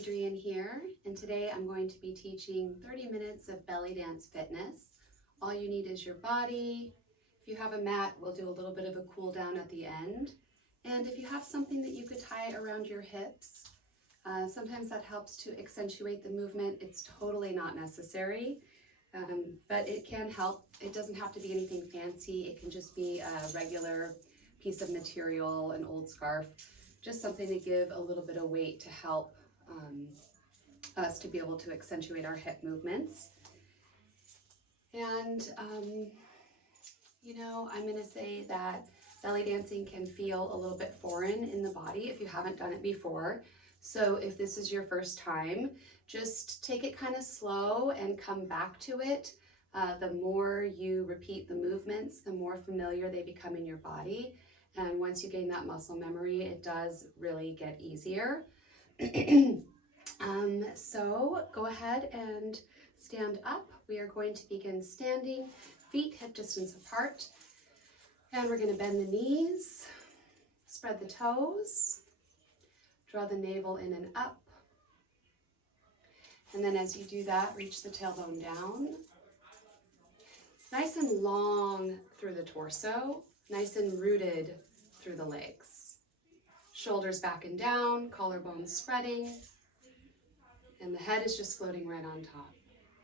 Adrienne here, and today I'm going to be teaching 30 minutes of belly dance fitness. All you need is your body. If you have a mat, we'll do a little bit of a cool down at the end. And if you have something that you could tie around your hips, sometimes that helps to accentuate the movement. It's totally not necessary, but it can help. It doesn't have to be anything fancy. It can just be a regular piece of material, an old scarf, just something to give a little bit of weight to help us to be able to accentuate our hip movements. And I'm going to say that belly dancing can feel a little bit foreign in the body if you haven't done it before. So if this is your first time, just take it kind of slow and come back to it. The more you repeat the movements, the more familiar they become in your body. And once you gain that muscle memory, it does really get easier. So go ahead and stand up. We are going to begin standing, feet hip distance apart. And we're going to bend the knees, spread the toes, draw the navel in and up. And then as you do that, reach the tailbone down. Nice and long through the torso, nice and rooted through the legs. Shoulders back and down, collarbones spreading, and the head is just floating right on top.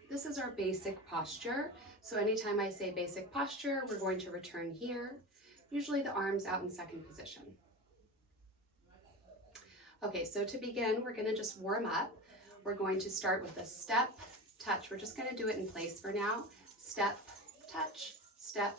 This is our basic posture. So anytime I say basic posture, we're going to return here. Usually the arms out in second position. Okay, so to begin, we're going to just warm up. We're going to start with a step, touch. We're just going to do it in place for now. Step, touch, step,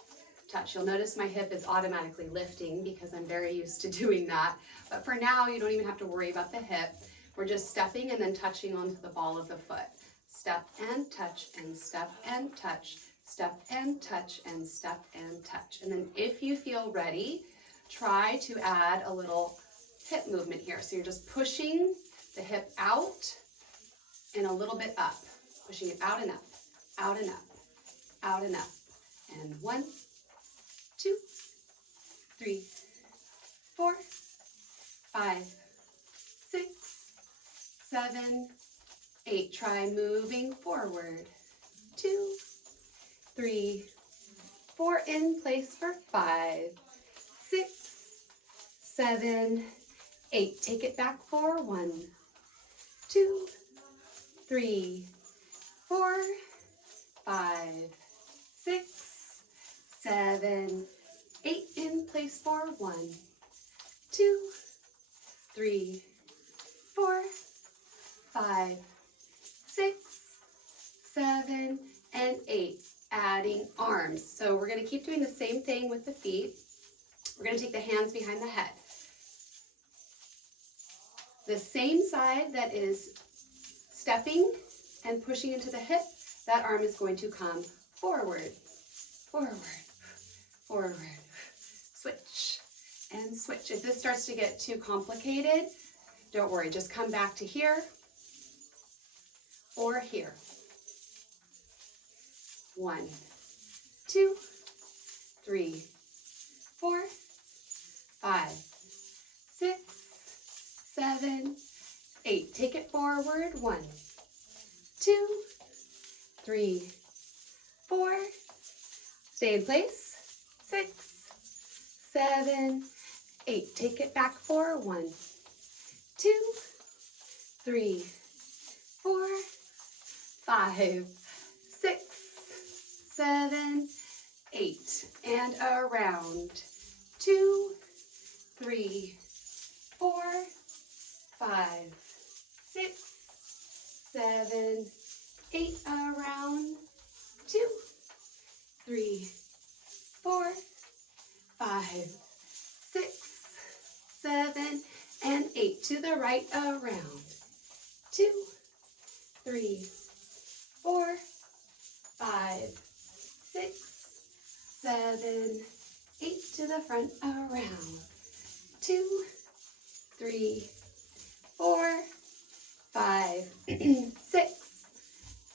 touch. You'll notice my hip is automatically lifting because I'm very used to doing that. But for now, you don't even have to worry about the hip. We're just stepping and then touching onto the ball of the foot. Step and touch and step and touch, step and touch and step and touch. And then if you feel ready, try to add a little hip movement here. So you're just pushing the hip out and a little bit up, pushing it out and up, out and up, out and up. And 1, 2, 3, 4, 5, 6, 7, 8. Try moving forward. 2, 3, 4. In place for 5, 6, 7, 8. Take it back for 1, 2, 3, 4, 5, 6, 7, 8. In place for 1, 2, 3, 4, 5, 6, 7, and 8. Adding arms. So we're going to keep doing the same thing with the feet. We're going to take the hands behind the head. The same side that is stepping and pushing into the hip, that arm is going to come forward, forward, forward, switch, and switch. If this starts to get too complicated, don't worry, just come back to here or here. 1, 2, 3, 4, 5, 6, 7, 8. Take it forward. 1, 2, 3, 4. Stay in place. 6, 7, 8. Take it back for 1, 2, 3, 4, 5, 6, 7, 8. And around. 2, 3, 4, 5, 6, 7, 8. Around. 2, 3, 4, 5, 6, 7, and 8. To the right, around. 2, 3, 4, 5, 6, 7, 8. To the front, around. 2, 3, 4, 5, 6,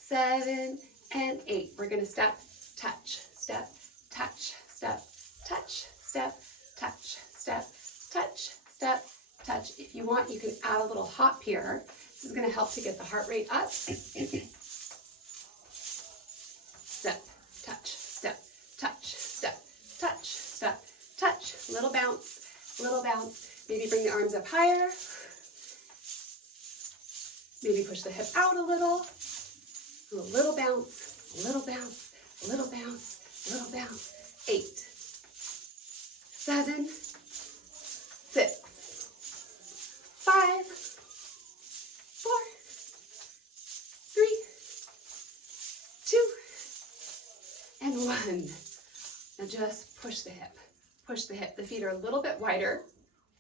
7, and 8. We're going to step, touch, step, touch, step, touch, step, touch, step, touch, step, touch. If you want, you can add a little hop here. This is going to help to get the heart rate up. Step, touch, step, touch, step, touch, step, touch. Little bounce, little bounce. Maybe bring the arms up higher. Maybe push the hip out a little. A little bounce, a little bounce, a little bounce, a little bounce. 8, 7, 6, 5, 4, 3, 2, and 1. Now just push the hip. Push the hip. The feet are a little bit wider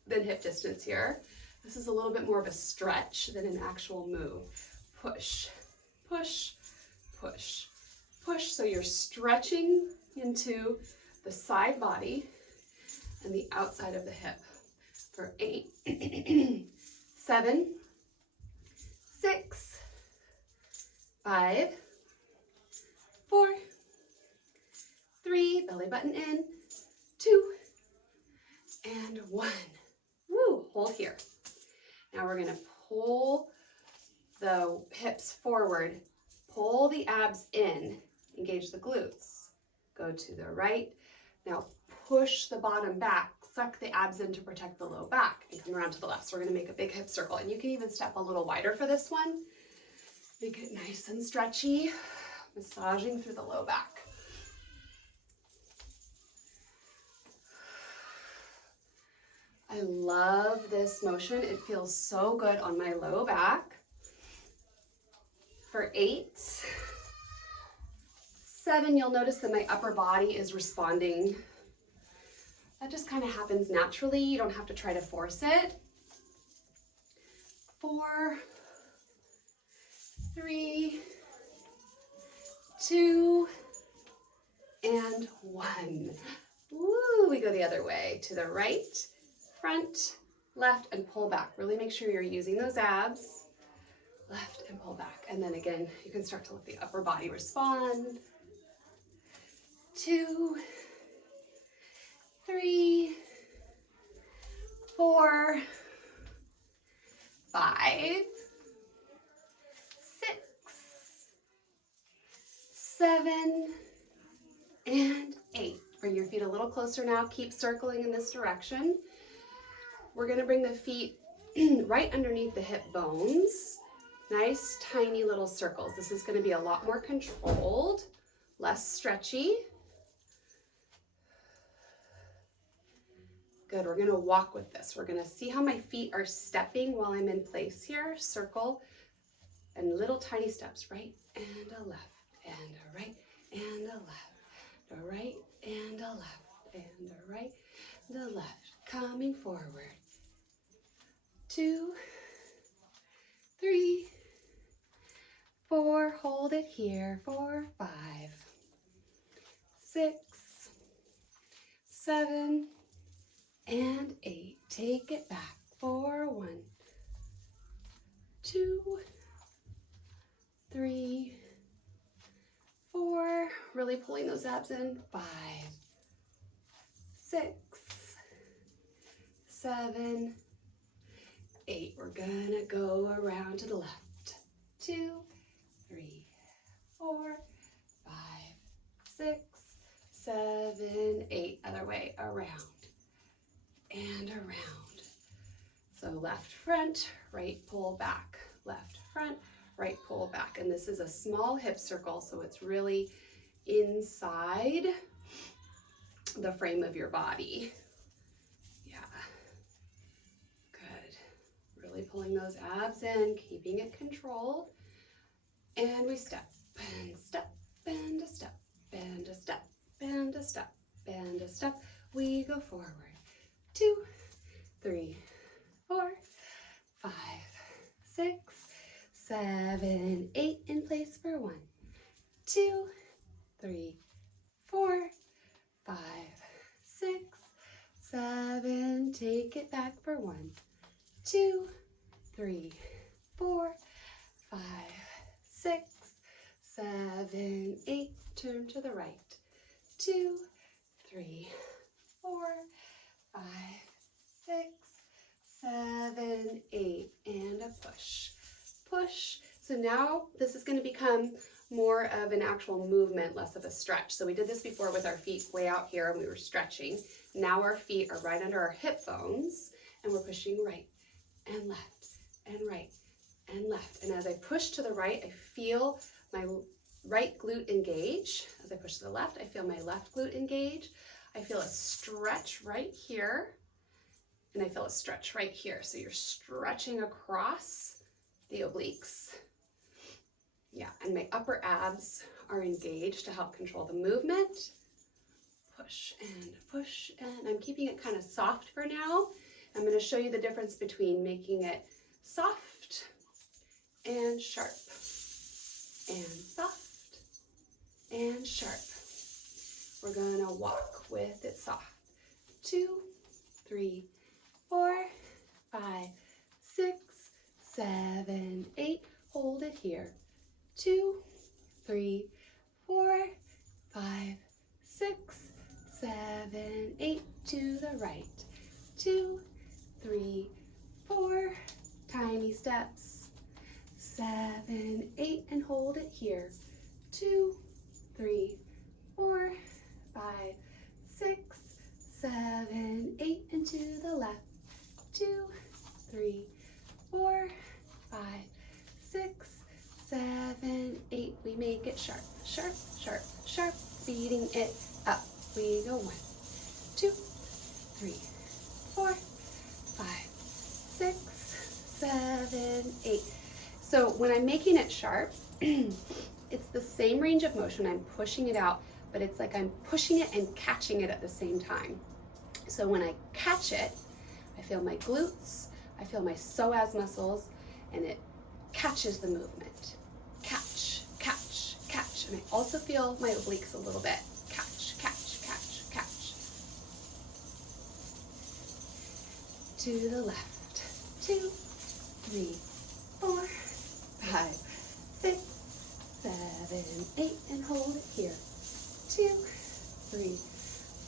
than hip distance here. This is a little bit more of a stretch than an actual move. Push, push, push, push. So you're stretching into the side body and the outside of the hip for 8, 7, 6, 5, 4, 3, belly button in, 2, and 1. Woo, hold here. Now we're gonna pull the hips forward, pull the abs in, engage the glutes. Go to the right. Now push the bottom back, suck the abs in to protect the low back, and come around to the left. So we're gonna make a big hip circle. And you can even step a little wider for this one. Make it nice and stretchy, massaging through the low back. I love this motion. It feels so good on my low back. For 8, 7, you'll notice that my upper body is responding. That just kind of happens naturally. You don't have to try to force it. 4, 3, 2, and 1. Woo, we go the other way. To the right, front, left, and pull back. Really make sure you're using those abs. Left and pull back. And then again, you can start to let the upper body respond. 2, 3, 4, 5, 6, 7, and 8. Bring your feet a little closer now. Keep circling in this direction. We're going to bring the feet right underneath the hip bones. Nice, tiny little circles. This is going to be a lot more controlled, less stretchy. Good, we're going to walk with this. We're going to see how my feet are stepping while I'm in place here. Circle and little tiny steps, right and a left, and a right, and a left, a right, and a left, and a right, and a left. Coming forward. 2, 3, 4, hold it here. 4, 5, 6, 7, and 8. Take it back. 4, 1, 2, 3, 4. Really pulling those abs in. 5, 6, 7, 8. We're gonna go around to the left. 2, 3, 4, 5, 6, 7, 8. Other way around and around. So left front, right pull back. Left front, right pull back. And this is a small hip circle, so it's really inside the frame of your body. Yeah. Good. Really pulling those abs in, keeping it controlled. And we step and step and a step and a step and a step and a step. We go forward. 2, 3, 4, 5, 6, 7, 8. In place for 1, 2, 3, 4, 5, 6, 7. Take it back for 1, 2, 3, 4, 5, 6, 7, 8. Turn to the right. 2, 3, 4, 5, 6, 7. push, push. So now this is going to become more of an actual movement, less of a stretch. So we did this before with our feet way out here and we were stretching. Now our feet are right under our hip bones and we're pushing right and left and right and left. And as I push to the right, I feel my right glute engage. As I push to the left, I feel my left glute engage. I feel a stretch right here and I feel a stretch right here. So you're stretching across the obliques. Yeah, and my upper abs are engaged to help control the movement. Push, and I'm keeping it kind of soft for now. I'm going to show you the difference between making it soft and sharp, and soft and sharp. We're going to walk with it soft. 2, 3, 4, 5, 6, 7, 8. Hold it here. 2, 3, 4, 5, 6, 7, 8. To the right. 2, 3, 4. Tiny steps. 7, 8. And hold it here. 2, 3, 4, 5, 6, 7, 8. And to the left. 2, 3, 4, 5, 6, 7, 8. We make it sharp, sharp, sharp, sharp. Beating it up. We go 1, 2, 3, 4, 5, 6, 7, 8. So when I'm making it sharp, it's the same range of motion. I'm pushing it out, but it's like I'm pushing it and catching it at the same time. So when I catch it, I feel my glutes, I feel my psoas muscles, and it catches the movement. Catch, catch, catch. And I also feel my obliques a little bit. Catch, catch, catch, catch. To the left. 2, 3, 4, 5, 6, 7, 8. And hold it here. 2, 3,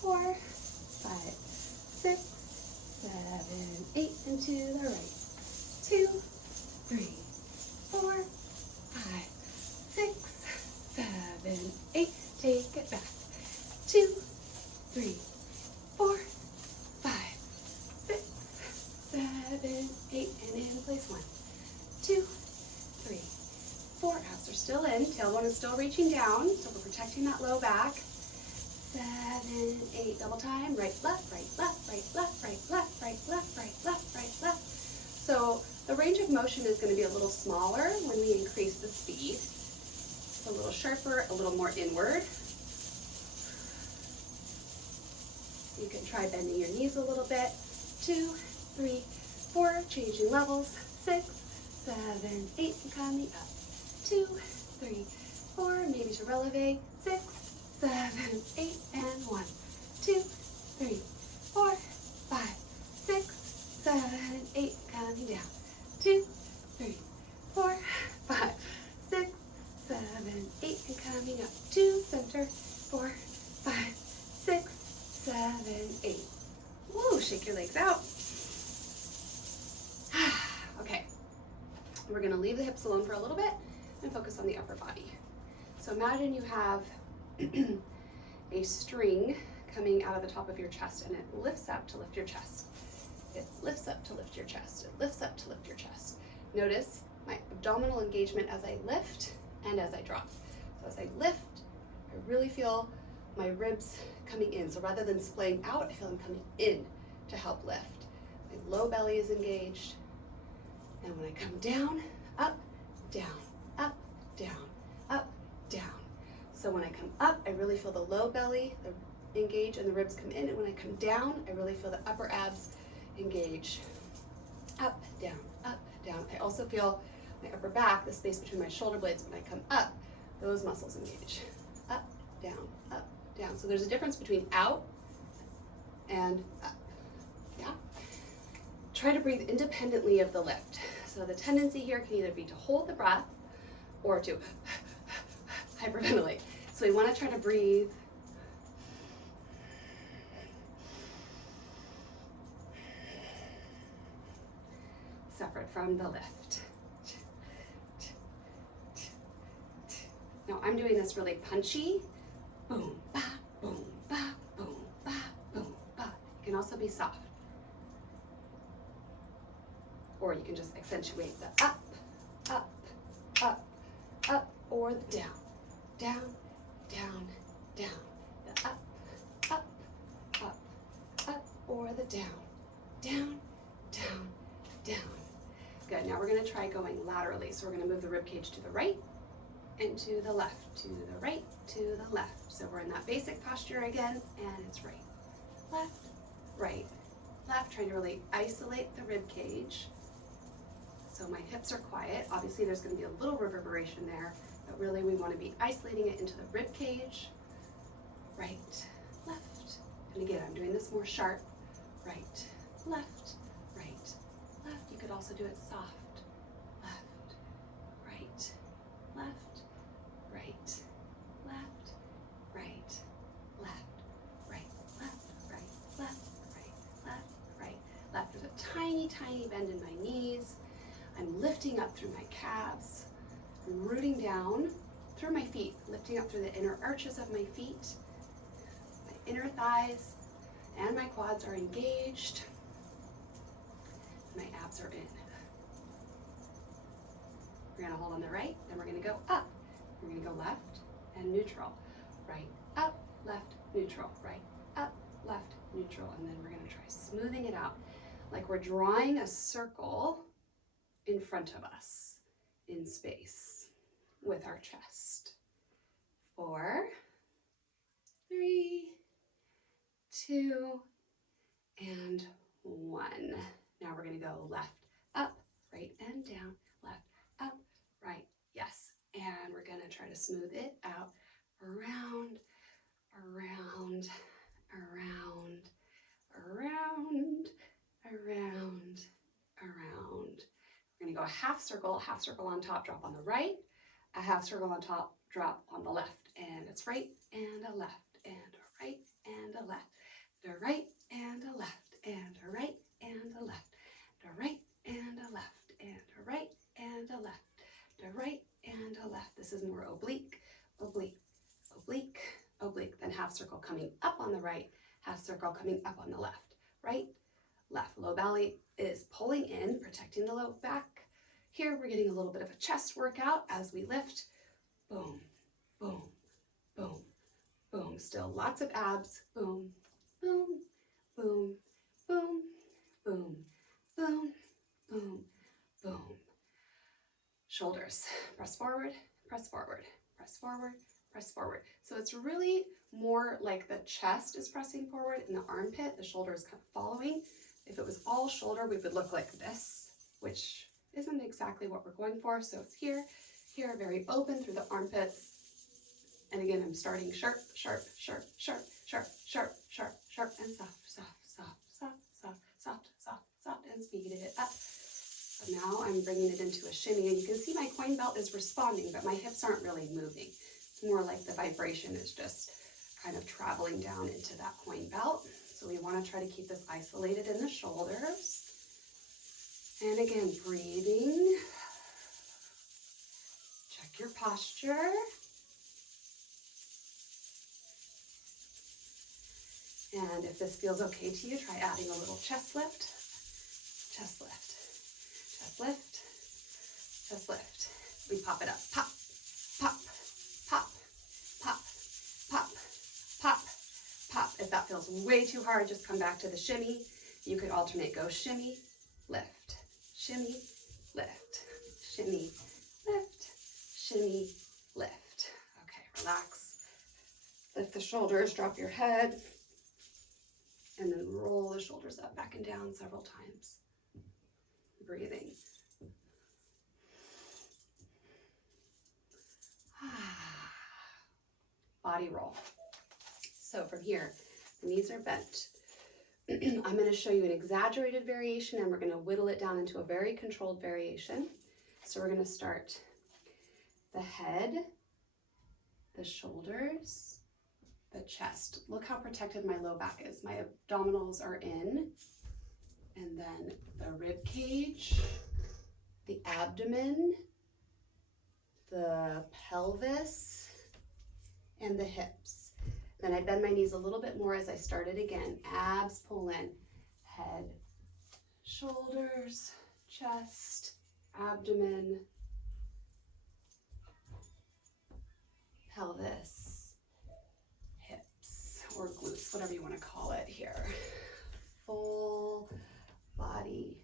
4, 5, 6, 7, 8. And to the right. 2, 3, 4, 5, 6, 7, 8. Take it back. 2, 3, 4, 5, 6, 7, 8. And in place. 1, 2, 3, 4. Abs are still in. Tailbone is still reaching down. So we're protecting that low back. 7, 8. Double time. Right, left, right, left, right, left, right, left, right, left, right, left, right, left. So the range of motion is going to be a little smaller when we increase the speed. A little sharper, a little more inward. You can try bending your knees a little bit. 2, 3, 4, changing levels. 6, 7, 8, and coming up. 2, 3, 4, maybe to releve. 6, 7, 8, and 1, 2, 3, 4, 5, 6, 7, 8, coming down. 2, 3, 4, 5, 6, 7, 8, and coming up to center. 4, 5, 6, 7, 8. Woo, shake your legs out. Okay, we're gonna leave the hips alone for a little bit and focus on the upper body. So imagine you have a string coming out of the top of your chest and it lifts up to lift your chest. It lifts up to lift your chest. It lifts up to lift your chest. Notice my abdominal engagement as I lift and as I drop. So as I lift, I really feel my ribs coming in. So rather than splaying out, I feel them coming in to help lift. My low belly is engaged. And when I come down, up, down, up, down, up, down. So when I come up, I really feel the low belly engage and the ribs come in. And when I come down, I really feel the upper abs engage. Up, down, up, down. I also feel my upper back, the space between my shoulder blades. When I come up, those muscles engage. Up, down, up, down. So there's a difference between out and up. Yeah? Try to breathe independently of the lift. So the tendency here can either be to hold the breath or to hyperventilate. So we want to try to breathe separate from the lift. Now I'm doing this really punchy. Boom, ba, boom, ba, boom, ba, boom, ba. It can also be soft. Or you can just accentuate the up, up, up, up, or the down, down, down, down. The up, up, up, up, or the down, down, down, down. Good, now we're gonna try going laterally. So we're gonna move the rib cage to the right and to the left, to the right, to the left. So we're in that basic posture again, and it's right, left, trying to really isolate the rib cage. So my hips are quiet. Obviously there's gonna be a little reverberation there, but really we wanna be isolating it into the rib cage. Right, left. And again, I'm doing this more sharp. Right, left, right, left. You could also do it soft. Left, right, left, right, left, right, left, right, left, right, left, right, left, right, left. There's a tiny, tiny bend in my knees. I'm lifting up through my calves. I'm rooting down through my feet, lifting up through the inner arches of my feet. My inner thighs and my quads are engaged. My abs are in. We're gonna hold on the right, then we're gonna go up. We're gonna go left and neutral. Right, up, left, neutral. Right, up, left, neutral. And then we're gonna try smoothing it out like we're drawing a circle in front of us in space with our chest. 4, 3, 2, and 1. Now we're gonna go left, up, right, and down, left, up, right, yes. And we're gonna try to smooth it out around, around, around, around, around, around. We're gonna go a half circle on top, drop on the right, a half circle on top, drop on the left, and it's right and a left, and a right and a left, a right and a left, and a right and a left, a right and a left, and a right and a left, a right and a left. This is more oblique, oblique, oblique, oblique. Then half circle coming up on the right, half circle coming up on the left, right, left. Low belly is pulling in, protecting the low back. Here we're getting a little bit of a chest workout as we lift. Boom, boom, boom, boom. Still lots of abs. Boom, boom, boom, boom, boom, boom, boom, boom. Shoulders, press forward, press forward, press forward, press forward. So it's really more like the chest is pressing forward and the armpit, the shoulder is kind of following. If it was all shoulder, we would look like this, which isn't exactly what we're going for. So it's here, here, very open through the armpits. And again, I'm starting sharp, sharp, sharp, sharp, sharp, sharp, sharp, sharp, and soft, soft, soft, soft, soft, soft, soft, soft, and speed it up. So now I'm bringing it into a shimmy, and you can see my coin belt is responding, but my hips aren't really moving. It's more like the vibration is just kind of traveling down into that coin belt. So we want to try to keep this isolated in the shoulders. And again, breathing. Check your posture. And if this feels okay to you, try adding a little chest lift, chest lift, chest lift, chest lift. We pop it up, pop, pop, pop, pop, pop, pop, pop. If that feels way too hard, just come back to the shimmy. You could alternate, go shimmy, lift, shimmy, lift, shimmy, lift, shimmy, lift. Okay, relax. Lift the shoulders, drop your head. And then roll the shoulders up, back and down several times. Breathing. Body roll. So from here, the knees are bent. I'm going to show you an exaggerated variation, and we're going to whittle it down into a very controlled variation. So we're going to start the head, the shoulders, the chest. Look how protected my low back is. My abdominals are in, and then the rib cage, the abdomen, the pelvis, and the hips. Then I bend my knees a little bit more as I start it again. Abs pull in, head, shoulders, chest, abdomen, pelvis, hips, or glutes, whatever you want to call it here. Full body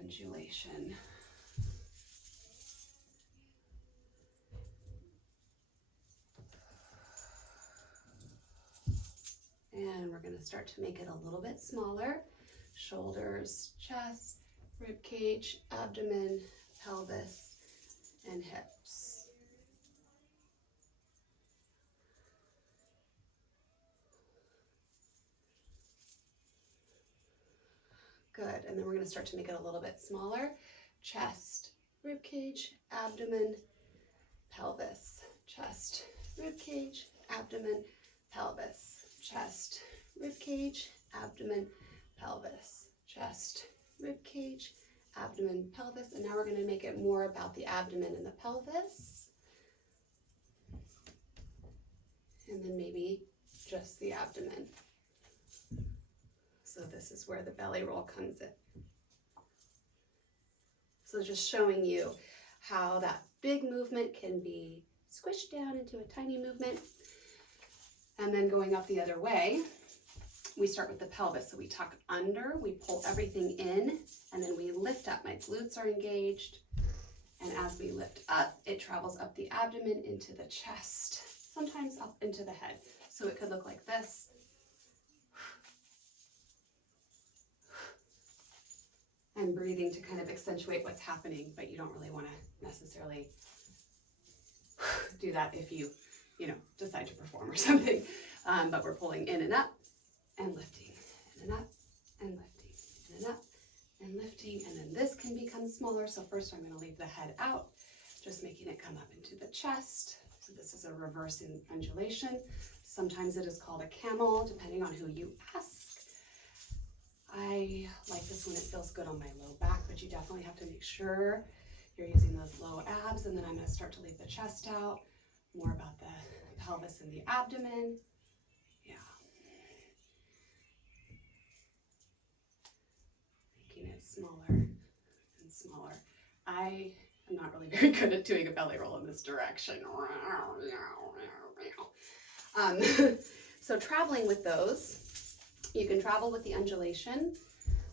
undulation. And we're going to start to make it a little bit smaller. Shoulders, chest, rib cage, abdomen, pelvis, and hips. Good, and then we're going to start to make it a little bit smaller. Chest, rib cage, abdomen, pelvis, chest, rib cage, abdomen, pelvis, chest, rib cage, abdomen, pelvis, chest, rib cage, abdomen, pelvis. And now we're going to make it more about the abdomen and the pelvis. And then maybe just the abdomen. So this is where the belly roll comes in. So just showing you how that big movement can be squished down into a tiny movement. And then going up the other way, we start with the pelvis. So we tuck under, we pull everything in, and then we lift up. My glutes are engaged. And as we lift up, it travels up the abdomen into the chest, sometimes up into the head. So it could look like this. And breathing to kind of accentuate what's happening, but you don't really want to necessarily do that if you decide to perform or something. But we're pulling in and up and lifting, in and up and lifting, in and up and lifting. And then this can become smaller. So first I'm going to leave the head out, just making it come up into the chest. So this is a reverse undulation. Sometimes it is called a camel, depending on who you ask. I like this when it feels good on my low back, but you definitely have to make sure you're using those low abs. And then I'm going to start to leave the chest out, more about the pelvis and the abdomen. Yeah. Making it smaller and smaller. I am not really very good at doing a belly roll in this direction. So traveling with those, you can travel with the undulation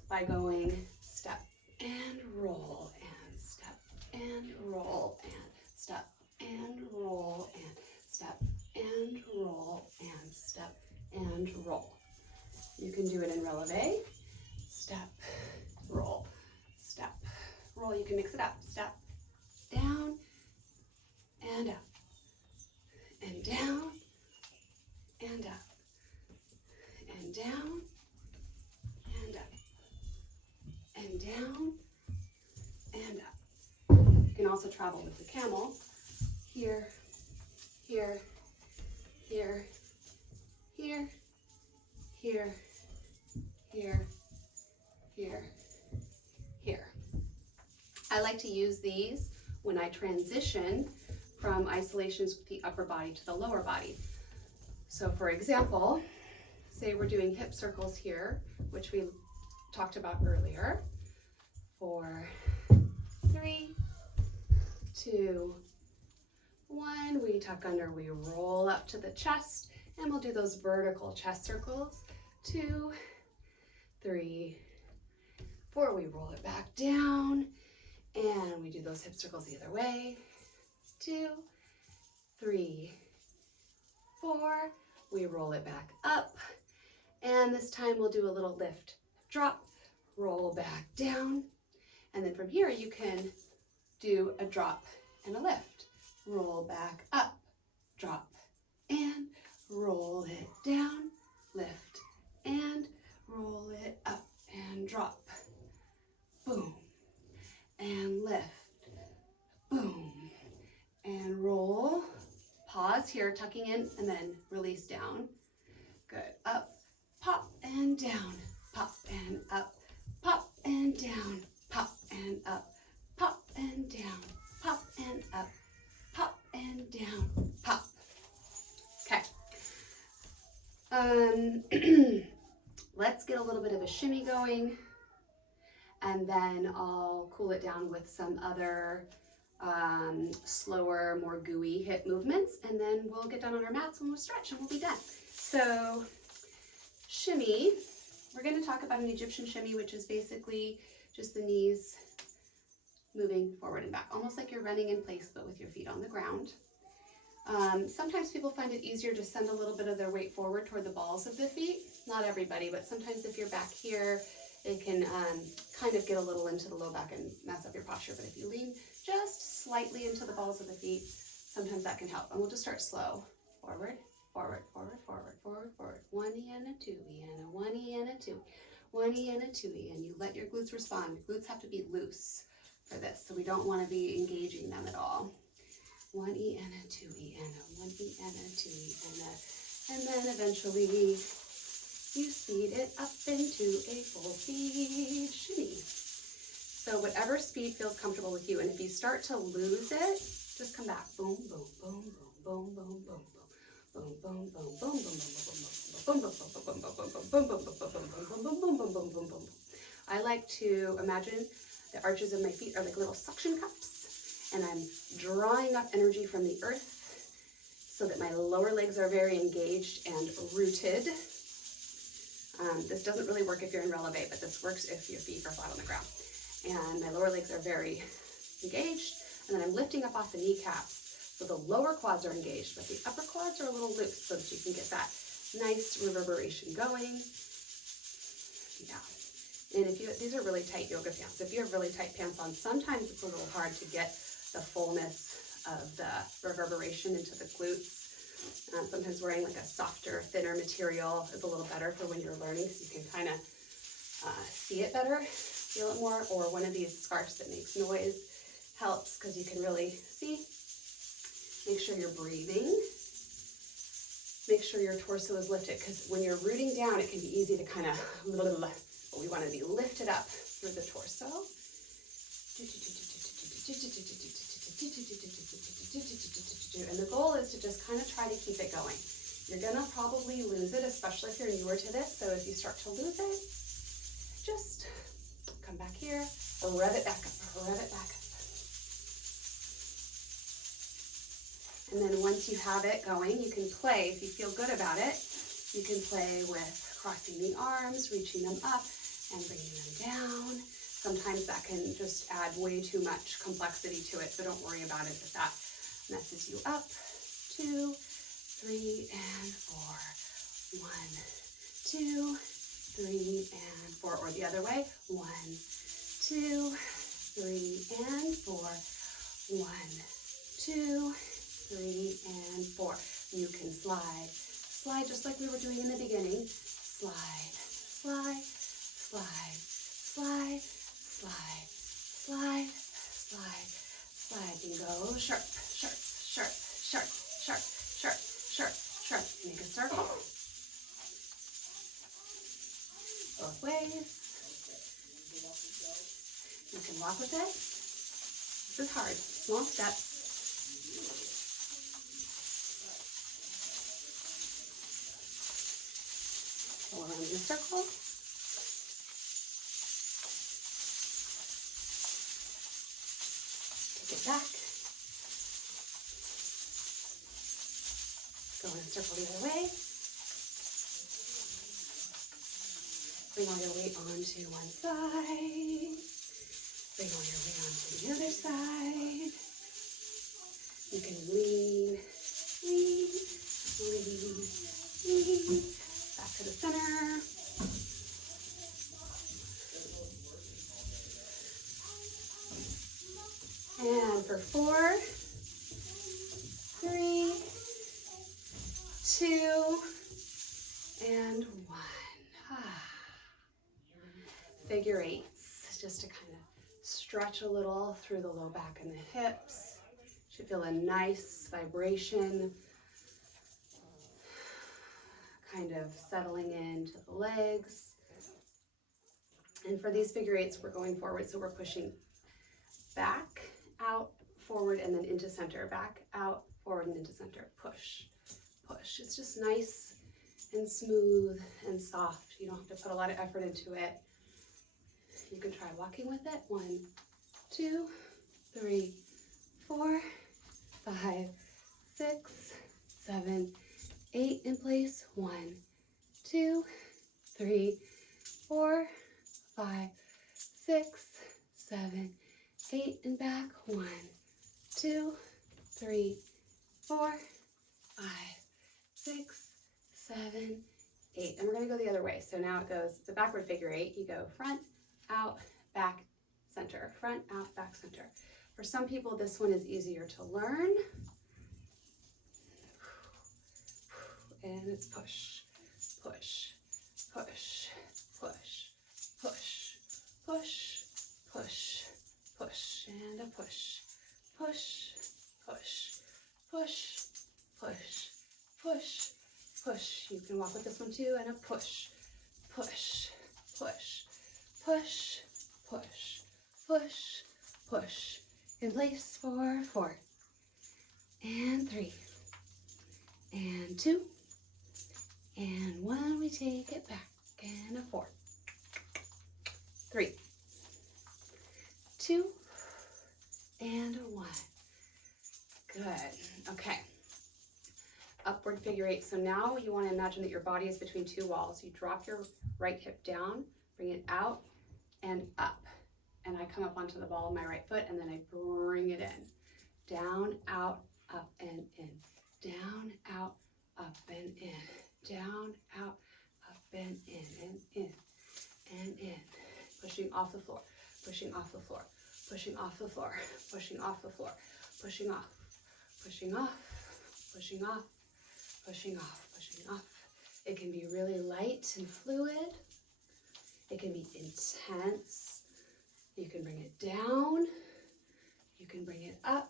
by going step and roll and step and roll and step and roll and step and roll and step and roll. You can do it in releve. Step, roll, step, roll. You can mix it up. Step, down, and up, and down, and up, and down, and up, and down, and up. You can also travel with the camel. Here, here, here, here, here, here, here, here. I like to use these when I transition from isolations with the upper body to the lower body. So for example, say we're doing hip circles here, which we talked about earlier. 4, 3, 2, 1. We tuck under, we roll up to the chest, and we'll do those vertical chest circles. 2, 3, 4. We roll it back down, and we do those hip circles the other way. 2, 3, 4. We roll it back up, and this time we'll do a little lift, drop, roll back down, and then from here you can do a drop and a lift. Roll back up, drop, and roll it down, lift, and roll it up, and drop, boom, and lift, boom, and roll. Pause here, tucking in, and then release down. Good. Up, pop, and down, pop, and up, pop, and down, pop, and up, pop, and down, pop, and up, pop, and down, pop. shimmy going, and then I'll cool it down with some other slower, more gooey hip movements, and then we'll get done on our mats and we'll stretch and we'll be done. So shimmy, we're going to talk about an Egyptian shimmy, which is basically just the knees moving forward and back, almost like you're running in place but with your feet on the ground. Sometimes people find it easier to send a little bit of their weight forward toward the balls of the feet. Not everybody, but sometimes if you're back here, it can kind of get a little into the low back and mess up your posture. But if you lean just slightly into the balls of the feet, sometimes that can help. And we'll just start slow. Forward, forward, forward, forward, forward, forward. 1E and a 2E and a 1E and a 2E. 1E and a 2E, and you let your glutes respond. Your glutes have to be loose for this, so we don't want to be engaging them at all. 1E and a 2E and a 1E and a 2E and then eventually you speed it up into a full speed shimmy. So whatever speed feels comfortable with you, and if you start to lose it, just come back. Boom, boom, boom, boom, boom, boom, boom, boom, boom, boom, boom, boom, boom, boom, boom, boom, boom, boom, boom, boom. I like to imagine the arches of my feet are like little suction cups, and I'm drawing up energy from the earth so that my lower legs are very engaged and rooted. This doesn't really work if you're in releve, but this works if your feet are flat on the ground. And my lower legs are very engaged, and then I'm lifting up off the kneecaps. So the lower quads are engaged, but the upper quads are a little loose so that you can get that nice reverberation going. Yeah. And if you, these are really tight yoga pants. If you have really tight pants on, sometimes it's a little hard to get the fullness of the reverberation into the glutes. Sometimes wearing like a softer, thinner material is a little better for when you're learning, so you can kind of see it better, feel it more, or one of these scarves that makes noise helps because you can really see. Make sure you're breathing. Make sure your torso is lifted, because when you're rooting down, it can be easy to kind of, we want to be lifted up through the torso. And the goal is to just kind of try to keep it going. You're gonna probably lose it, especially if you're newer to this. So if you start to lose it, just come back here, rev it back up, rev it back up. And then once you have it going, you can play. If you feel good about it, you can play with crossing the arms, reaching them up and bringing them down. Sometimes that can just add way too much complexity to it, so don't worry about it if that messes you up. 2, 3, and 4. 1, 2, 3, and 4. Or the other way. 1, 2, 3, and 4. 1, 2, 3, and 4. You can slide. Slide just like we were doing in the beginning. Slide, slide, slide, slide, slide, slide, slide, slide. You can go sharp, sharp, sharp, sharp, sharp, sharp, sharp, sharp. Make a circle. Both ways. You can walk with it. This is hard. Small steps. Go around in a circle. Take it back. Go in a circle the other way. Bring all your weight onto one side. Bring all your weight onto the other side. You can lean, lean, lean, lean. Back to the center. And for 4, 3, 2, and 1. Figure eights, just to kind of stretch a little through the low back and the hips. Should feel a nice vibration, kind of settling into the legs. And for these figure eights, we're going forward, so we're pushing back, out, forward, and then into center. Back, out, forward, and into center. Push, push. It's just nice, and smooth and soft. You don't have to put a lot of effort into it. You can try walking with it. 1, 2, 3, 4, 5, 6, 7, 8 in place. 1, 2, 3, 4, 5, 6, 7, 8 and back. 1, 2, 3, 4, 5, 6, 7, 8. And we're going to go the other way. So now it goes, it's a backward figure 8. You go front, out, back, center. Front, out, back, center. For some people, this one is easier to learn. And it's push, push, push, push, push, push, push, push, and a push, push, push, push, push, push, push. You can walk with this one too, and a push, push, push, push, push, push, push. In place for 4, and 3, and 2, and 1. We take it back, and a 4, 3, 2, and a 1. Good. Okay. Upward figure 8. So now you want to imagine that your body is between 2 walls. You drop your right hip down, bring it out and up. And I come up onto the ball of my right foot, and then I bring it in. Down, out, up, and in. Down, out, up, and in. Down, out, up, and in, and in. Pushing off the floor, pushing off the floor, pushing off the floor, pushing off the floor, pushing off, pushing off, pushing off, pushing off, pushing off. It can be really light and fluid. It can be intense. You can bring it down. You can bring it up.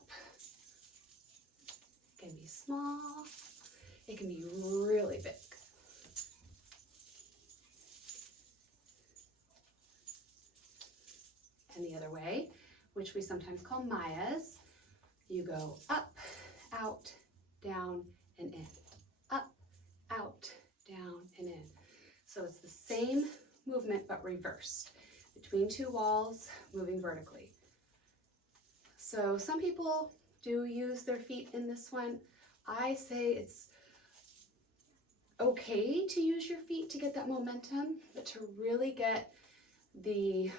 It can be small. It can be really big. And the other way, which we sometimes call Mayas, you go up, out, down, and in. Up, out, down, and in. So it's the same movement but reversed. Between 2 walls, moving vertically. So some people do use their feet in this one. I say it's okay to use your feet to get that momentum, but to really get the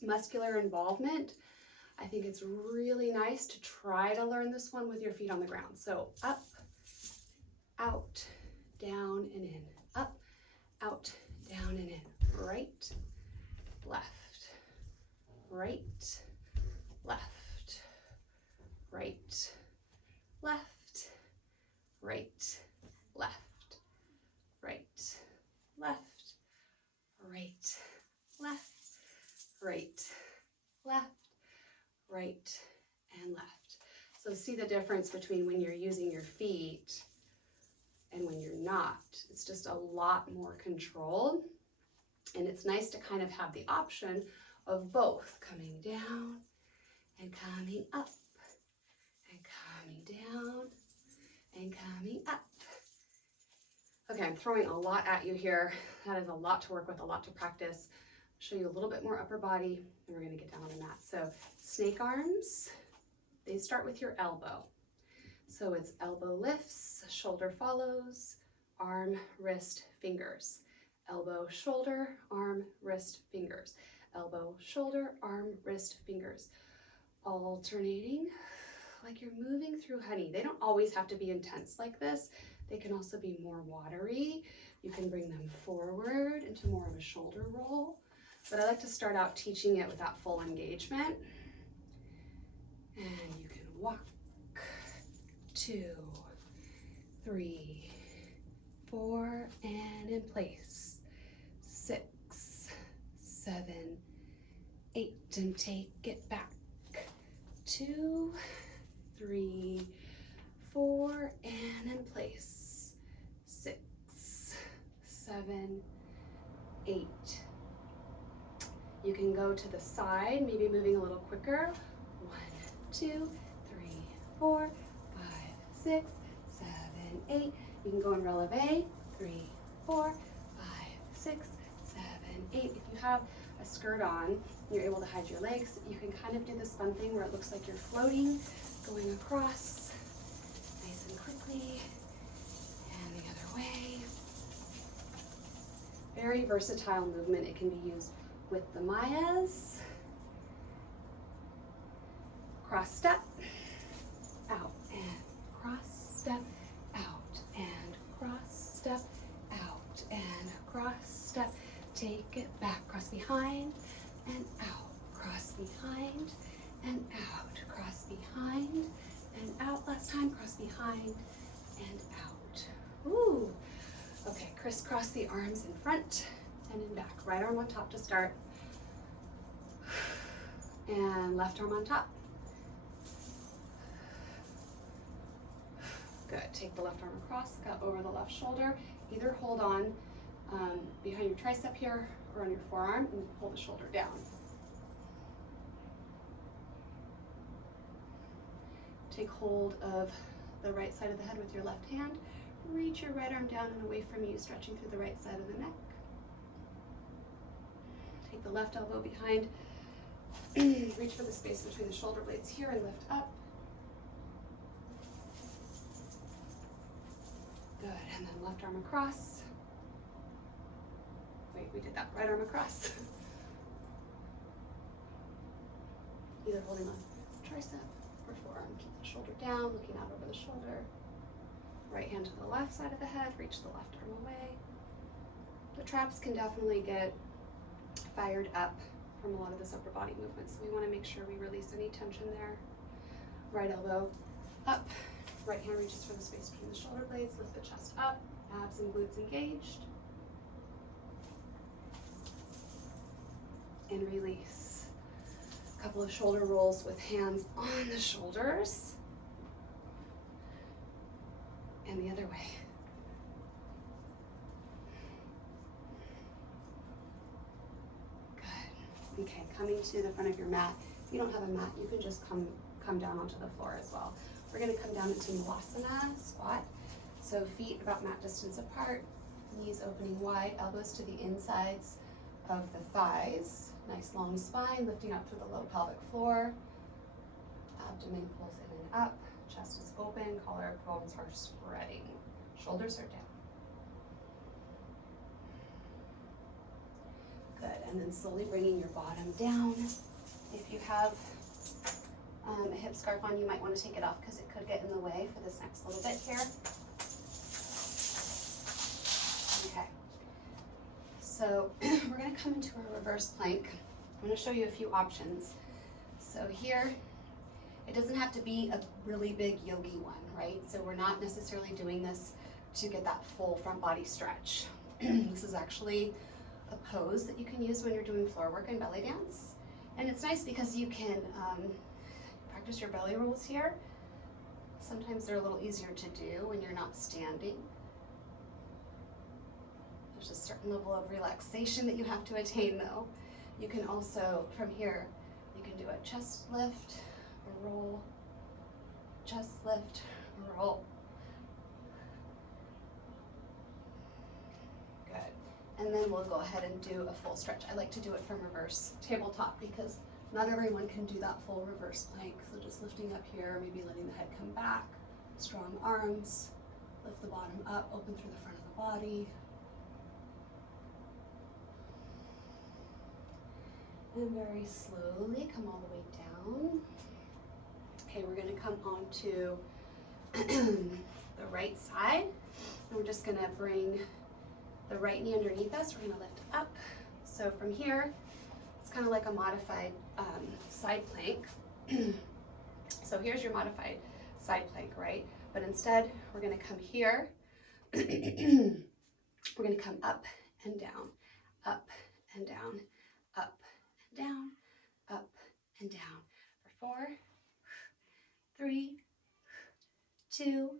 muscular involvement, I think it's really nice to try to learn this one with your feet on the ground. So up, out, down, and in. Up, out, down, and in. Right, left, right, left, right, left, right, left, right, left, right, left, right, left, right, and left. So see the difference between when you're using your feet and when you're not. It's just a lot more controlled. And it's nice to kind of have the option of both coming down and coming up and coming down and coming up. Okay, I'm throwing a lot at you here. That is a lot to work with, a lot to practice. I'll show you a little bit more upper body, and we're gonna get down on the mat. So snake arms, they start with your elbow. So it's elbow lifts, shoulder follows, arm, wrist, fingers. Elbow, shoulder, arm, wrist, fingers. Elbow, shoulder, arm, wrist, fingers. Alternating like you're moving through honey. They don't always have to be intense like this. They can also be more watery. You can bring them forward into more of a shoulder roll. But I like to start out teaching it without full engagement. And you can walk, 2, 3, 4, and in place. 6, 7, 8, and take it back. 2, 3, 4, and in place. 6, 7, 8. You can go to the side, maybe moving a little quicker. 1, 2, 3, 4, 5, 6, 7, 8. You can go in releve. 3, 4, 5, 6, 7, 8. If you have a skirt on, you're able to hide your legs. You can kind of do this fun thing where it looks like you're floating, going across nice and quickly, and the other way. Very versatile movement. It can be used with the Mayas. Cross step, out and cross step, out and cross step, out and cross step. Take it back, cross behind and out, cross behind and out, cross behind and out. Last time, cross behind and out. Ooh. Okay, crisscross the arms in front and in back. Right arm on top to start. And left arm on top. Good. Take the left arm across, go over the left shoulder. Either hold on behind your tricep here or on your forearm and pull the shoulder down. Take hold of the right side of the head with your left hand. Reach your right arm down and away from you, stretching through the right side of the neck. Take the left elbow behind. Reach for the space between the shoulder blades here and lift up. Good, and then left arm across. Wait, we did that. Right arm across. Either holding on tricep or forearm. Keep the shoulder down, looking out over the shoulder. Right hand to the left side of the head, reach the left arm away. The traps can definitely get fired up from a lot of this upper body movement, so we want to make sure we release any tension there. Right elbow up, right hand reaches for the space between the shoulder blades, lift the chest up, abs and glutes engaged. And release. A couple of shoulder rolls with hands on the shoulders. And the other way. Good. Okay, coming to the front of your mat. If you don't have a mat, you can just come down onto the floor as well. We're going to come down into Malasana squat. So feet about mat distance apart, knees opening wide, elbows to the insides of the thighs. Nice long spine, lifting up through the low pelvic floor. Abdomen pulls in and up. Chest is open, collarbones are spreading. Shoulders are down. Good, and then slowly bringing your bottom down. If you have a hip scarf on, you might want to take it off because it could get in the way for this next little bit here. Okay, so we're going to come into a reverse plank. I'm going to show you a few options. So here, it doesn't have to be a really big yogi one, right? So we're not necessarily doing this to get that full front body stretch. This is actually a pose that you can use when you're doing floor work and belly dance. And it's nice because you can practice your belly rolls here. Sometimes they're a little easier to do when you're not standing. There's a certain level of relaxation that you have to attain though. You can also, from here, you can do a chest lift, a roll, chest lift, a roll. Good. And then we'll go ahead and do a full stretch. I like to do it from reverse tabletop because not everyone can do that full reverse plank. So just lifting up here, maybe letting the head come back, strong arms, lift the bottom up, open through the front of the body. And very slowly come all the way down. Okay, we're gonna come onto the right side. And we're just gonna bring the right knee underneath us. We're gonna lift up. So from here, it's kind of like a modified side plank. So here's your modified side plank, right? But instead, we're gonna come here. We're gonna come up and down, up and down, up and down, up and down. For 4, 3, 2,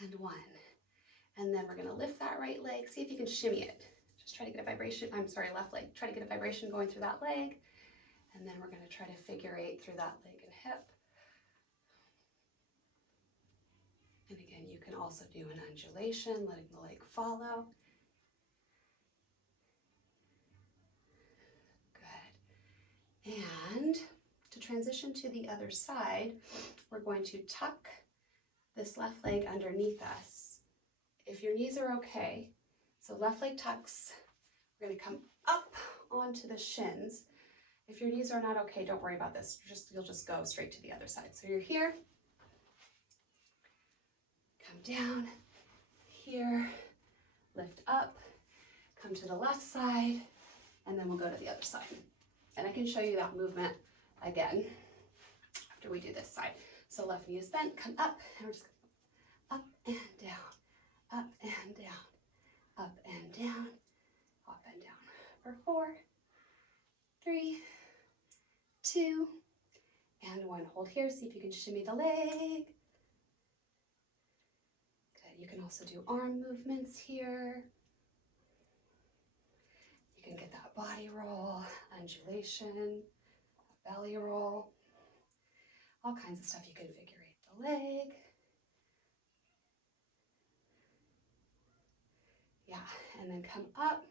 and 1. And then we're gonna lift that right leg. See if you can shimmy it. Just try to get a vibration, left leg. Try to get a vibration going through that leg. And then we're gonna try to figure 8 through that leg and hip. And again, you can also do an undulation, letting the leg follow. Good. And to transition to the other side, we're going to tuck this left leg underneath us. If your knees are okay, so left leg tucks, we're going to come up onto the shins. If your knees are not okay, don't worry about this. You'll just go straight to the other side. So you're here, come down, here, lift up, come to the left side, and then we'll go to the other side. And I can show you that movement again after we do this side. So left knee is bent, come up, and we're just up and down, up and down, up and down, up and down. For 4, 3, 2, and 1. Hold here, see if you can shimmy the leg. Good, you can also do arm movements here. You can get that body roll, undulation, belly roll, all kinds of stuff. You can figurate the leg. Yeah, and then come up.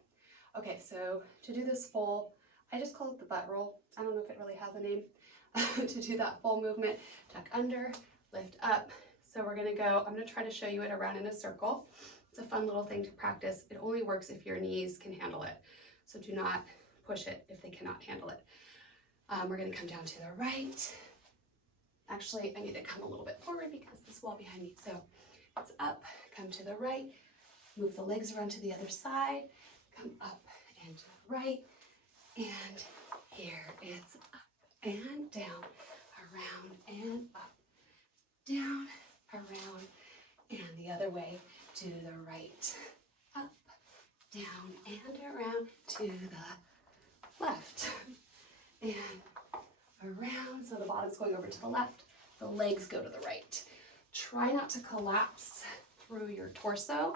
Okay, so to do this full, I just call it the butt roll. I don't know if it really has a name. To do that full movement, tuck under, lift up. So we're gonna go, I'm gonna try to show you it around in a circle. It's a fun little thing to practice. It only works if your knees can handle it. So do not push it if they cannot handle it. We're gonna come down to the right. Actually, I need to come a little bit forward because this wall behind me. So it's up, come to the right, move the legs around to the other side, come up and to the right, and here it's up and down, around and up, down, around, and the other way to the right, up, down, and around to the left, and around, so the bottom's going over to the left, the legs go to the right. Try not to collapse through your torso.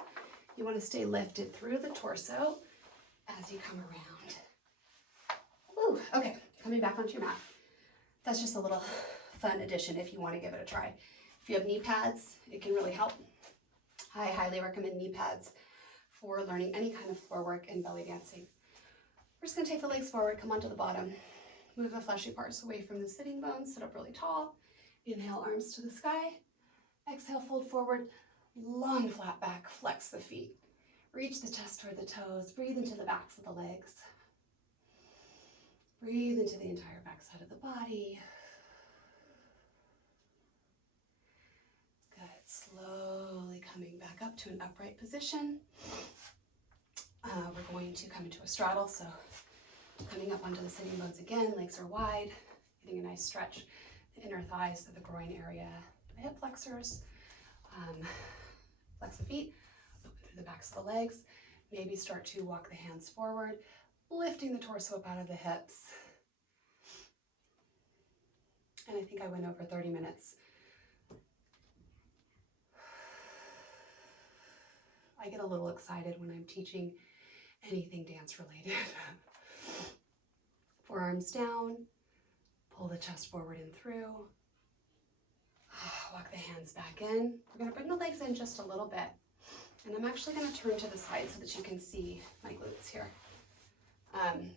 You want to stay lifted through the torso as you come around. Woo, okay, coming back onto your mat. That's just a little fun addition if you want to give it a try. If you have knee pads, it can really help. I highly recommend knee pads for learning any kind of floor work and belly dancing. We're just going to take the legs forward, come onto the bottom, move the fleshy parts away from the sitting bones, sit up really tall. Inhale, arms to the sky. Exhale, fold forward, long flat back, flex the feet. Reach the chest toward the toes, breathe into the backs of the legs. Breathe into the entire back side of the body. Good, slowly coming back up to an upright position. We're going to come into a straddle, so coming up onto the sitting bones again, legs are wide, getting a nice stretch, the inner thighs to the groin area, the hip flexors, flex the feet, open through the backs of the legs, maybe start to walk the hands forward, lifting the torso up out of the hips. And I think I went over 30 minutes. I get a little excited when I'm teaching anything dance related. Forearms down, pull the chest forward and through. Walk the hands back in. We're gonna bring the legs in just a little bit. And I'm actually gonna turn to the side so that you can see my glutes here.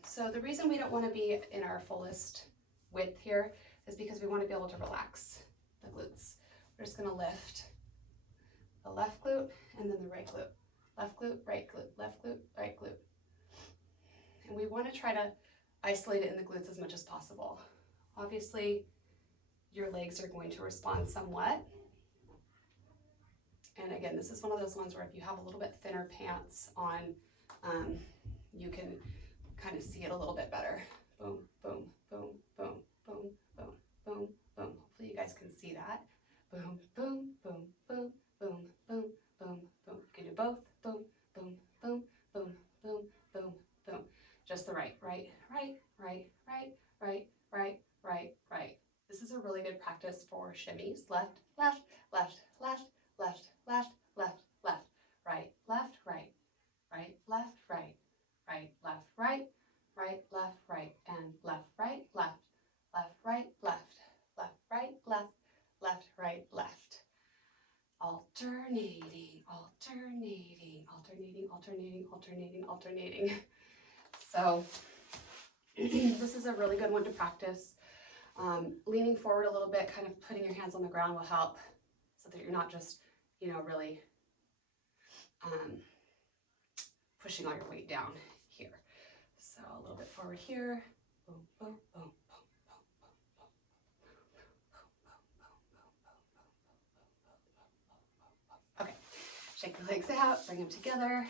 So the reason we don't wanna be in our fullest width here is because we wanna be able to relax the glutes. We're just gonna lift the left glute and then the right glute. Left glute, right glute, left glute, right glute. And we wanna try to isolate it in the glutes as much as possible. Obviously, your legs are going to respond somewhat. And again, this is one of those ones where if you have a little bit thinner pants on, you can kind of see it a little bit better. Boom, boom, boom, boom, boom, boom, boom, boom. Hopefully you guys can see that. Boom, boom, boom, boom, boom, boom, boom, boom. You can do both. Boom, boom, boom, boom, boom, boom, boom. Just the right, right, right, right, right, right, right, right, right. This is a really good practice for shimmies. Left, left, left, left, left, left, left, left, right, left, right, right, left, right, right, left, right, right, left, right, and left, right, left, left, right, left, left, right, left, left, right, left. Alternate. alternating. So this is a really good one to practice. Leaning forward a little bit, kind of putting your hands on the ground will help so that you're not just, really pushing all your weight down here. So a little bit forward here. Boom, boom, boom, boom, boom, boom, boom, boom, boom, boom, boom, boom, boom, boom, boom. Okay, shake the legs out, bring them together,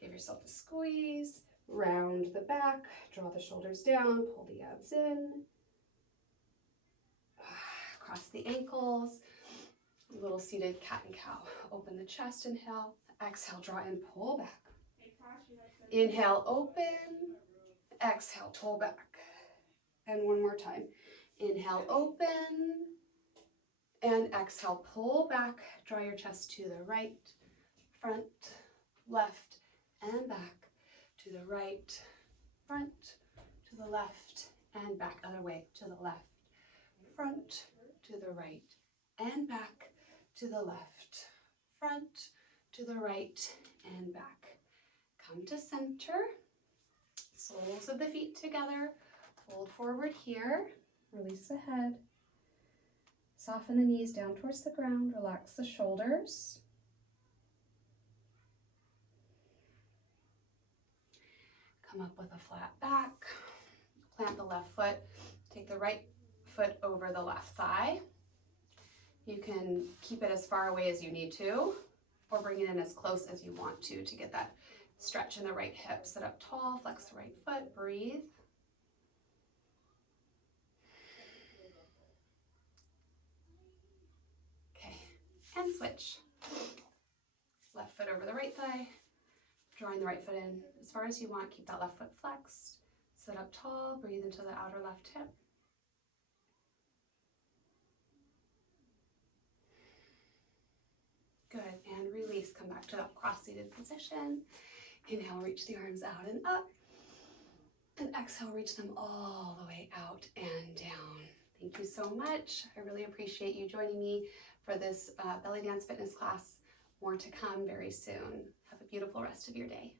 give yourself a squeeze, round the back, draw the shoulders down, pull the abs in, cross the ankles, a little seated cat and cow. Open the chest, inhale, exhale, draw in, pull back. Inhale, open, exhale, pull back. And one more time. Inhale, open, and exhale, pull back. Draw your chest to the right, front, left, and back. To the right, front, to the left, and back. Other way, to the left, front, to the right, and back. To the left, front, to the right, and back. Come to center. Soles of the feet together. Fold forward here. Release the head. Soften the knees down towards the ground. Relax the shoulders. Come up with a flat back. Plant the left foot. Take the right foot over the left thigh. You can keep it as far away as you need to, or bring it in as close as you want to get that stretch in the right hip. Sit up tall, flex the right foot, breathe. Okay, and switch. Left foot over the right thigh, drawing the right foot in as far as you want. Keep that left foot flexed. Sit up tall, breathe into the outer left hip. Good, and release. Come back to that cross-seated position. Inhale, reach the arms out and up. And exhale, reach them all the way out and down. Thank you so much. I really appreciate you joining me for this belly dance fitness class. More to come very soon. Have a beautiful rest of your day.